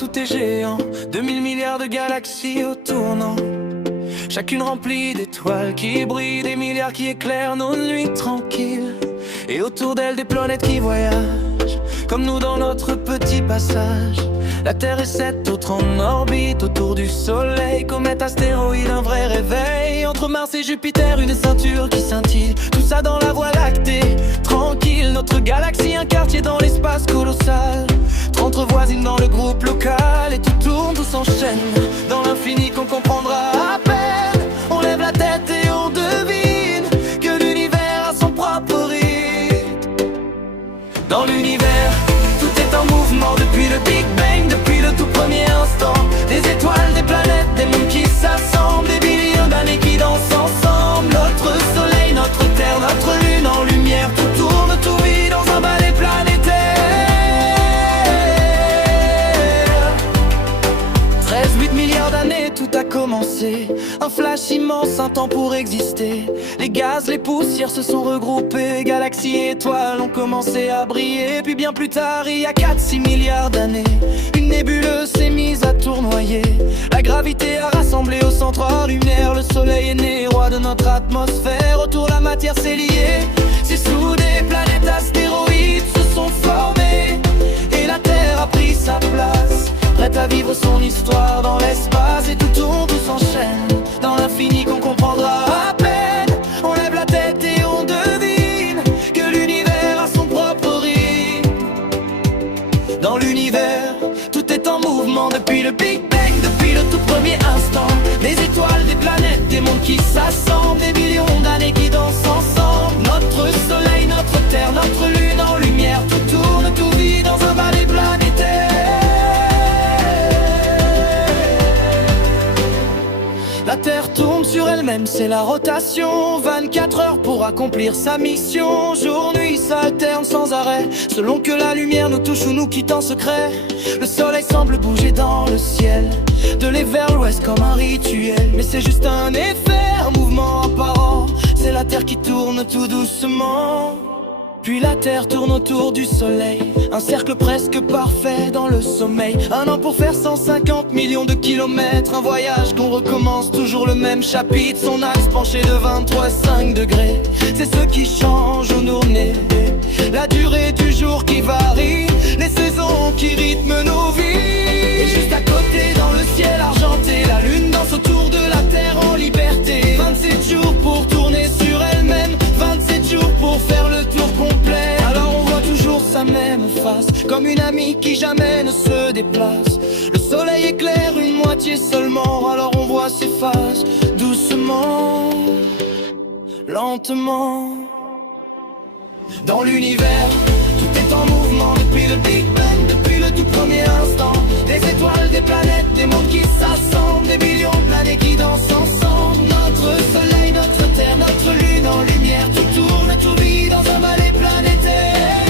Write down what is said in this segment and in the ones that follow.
tout est géant. 2000 milliards de galaxies au tournant, chacune remplie d'étoiles qui brillent, des milliards qui éclairent nos nuits tranquilles. Et autour d'elles des planètes qui voyagent, comme nous dans notre petit passage. La Terre et sept autres en orbite autour du Soleil. Comète, astéroïde, un vrai réveil. Entre Mars et Jupiter, une ceinture qui scintille. Tout ça dans la Voie lactée, tranquille. Notre galaxie, un quartier dans l'espace colossal. 30 voisines dans le groupe local. Et tout tourne, tout s'enchaîne dans l'infini qu'on comprendra à peine. On lève la tête et on devine que l'univers a son propre rythme. Dans l'univers, tout est en mouvement depuis le Big Bang, depuis le tout premier instant. Des étoiles, des planètes, des mondes qui s'assemblent, des billions d'années qui dansent ensemble. Notre soleil, notre terre, notre lune en lumière. Tout tourne, tout vit dans un ballet planétaire. 13-8 milliards d'années, tout a commencé. Un flash immense, un temps pour exister. Les gaz, les poussières se sont regroupés. Galaxies et étoiles ont commencé à briller. Puis bien plus tard, il y a 4-6 milliards d'années, une nébuleuse s'est mise à tournoyer. La gravité a rassemblé au centre hors lumière. Le soleil est né, roi de notre atmosphère. Autour la matière s'est liée, c'est soudé. Planètes, astéroïdes se sont formés. Et la Terre a pris sa place, prête à vivre son histoire dans l'espace. Et tout tourne, tout s'enchaîne dans l'infini qu'on comprendra à peine. On lève la tête et on devine que l'univers a son propre rythme. Dans l'univers, tout est en mouvement depuis le Big Bang, depuis le tout premier instant. Des étoiles, des planètes, des mondes qui s'assemblent, des millions d'années qui dansent ensemble. Notre soleil, notre terre, notre lune en lumière. Tout tourne, tout vit dans un ballet planétaire. La Terre tourne sur elle-même, c'est la rotation. 24 heures pour accomplir sa mission. Jour, nuit s'alterne sans arrêt, selon que la lumière nous touche ou nous quitte en secret. Le soleil semble bouger dans le ciel, de l'est vers l'ouest comme un rituel. Mais c'est juste un effet, un mouvement apparent. C'est la Terre qui tourne tout doucement. Puis la Terre tourne autour du soleil, un cercle presque parfait dans le sommeil. Un an pour faire 150 millions de kilomètres. Un voyage qu'on recommence, toujours le même chapitre. Son axe penché de 23,5 degrés. C'est ce qui change au journées, la durée du jour qui varie, les saisons qui rythment nos vies. Et juste à côté dans le ciel argenté, la lune danse autour de la Terre en liberté. 27 jours pour tourner sur elle-même, 27 jours pour faire le tour complet. Alors on voit toujours sa même face, comme une amie qui jamais ne se déplace. Le soleil éclaire une moitié seulement, alors on voit ses faces doucement, lentement. Dans l'univers, tout est en mouvement depuis le Big Bang, depuis le tout premier instant. Des étoiles, des planètes, des mondes qui s'assemblent, des millions de planètes qui dansent ensemble. Notre soleil, notre terre, notre lune en lumière. Tout tourne, tout vit dans un ballet planétaire.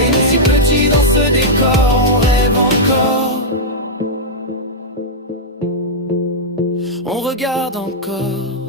Et nous si petits dans ce décor, on rêve encore. On regarde encore.